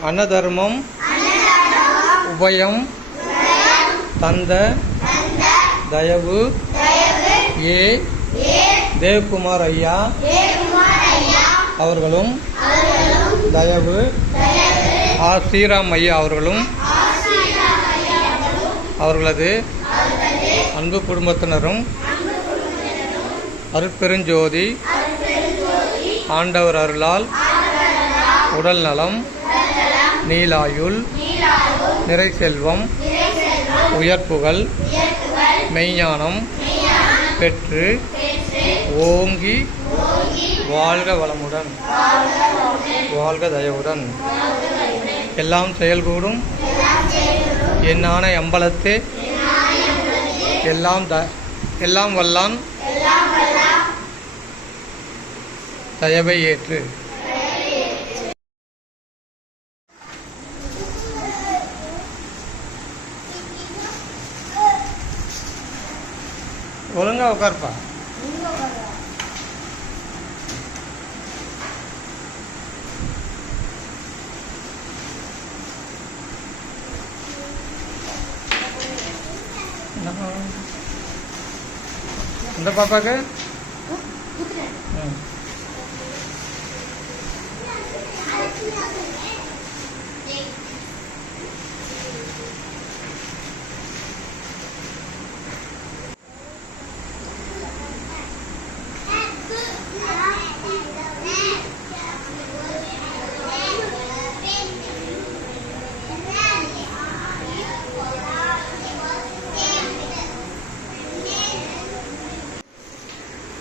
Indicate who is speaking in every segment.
Speaker 1: அன்னதர்மம் உபயம் தந்த தயவு ஏ தேவ்குமார் ஐயா அவர்களும் தயவு ஆர் ஸ்ரீராம் ஐயா அவர்களும் அவர்களது அன்பு குடும்பத்தினரும் அருட்பெருஞ்சோதி ஆண்டவர் அருளால் உடல் நலம் நீலாயுள் நிறை செல்வம் உயர்ப்புகள் மெய்ஞானம் பெற்று ஓங்கி வாழ்க வளமுடன் வாழ்க தயவுடன். எல்லாம் செயல்கூடும். என்னான எம்பலத்தே எல்லாம் த எல்லாம் வல்லான். தயவை ஏற்று. ஒழுங்கா உட்காருப்பா? இந்த பாப்பாக்கு ம்.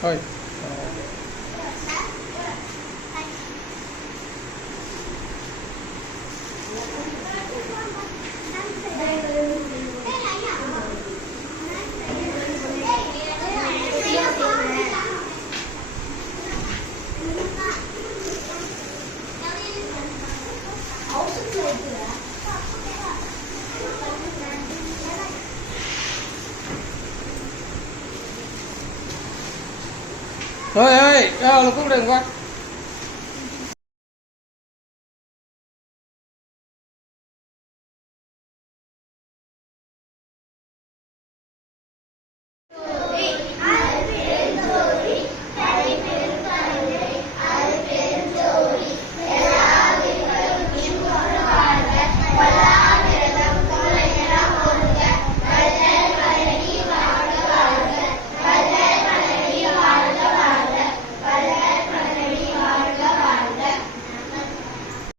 Speaker 1: はい。thôi ơi, à, lúc đừng quá?